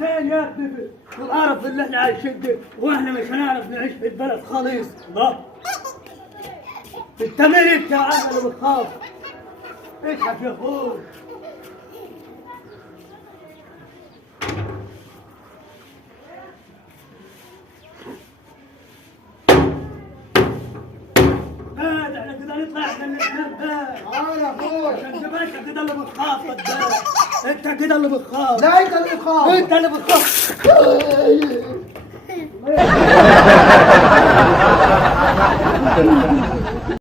ساعتين يا ابني في القرف اللي احنا عايشين فيه، واحنا مش هنعرف نعيش في البلد خالص. الله، انت مين انت يا عم اللي بتخاف؟ اضحك يا اخوي. احنا كده نطلع من الاسلام ده. يا اخوي انت باشا كده اللي بتخاف انت كده اللي بتخاف. لا انت اللي بتخاف. انت اللي بتخاف.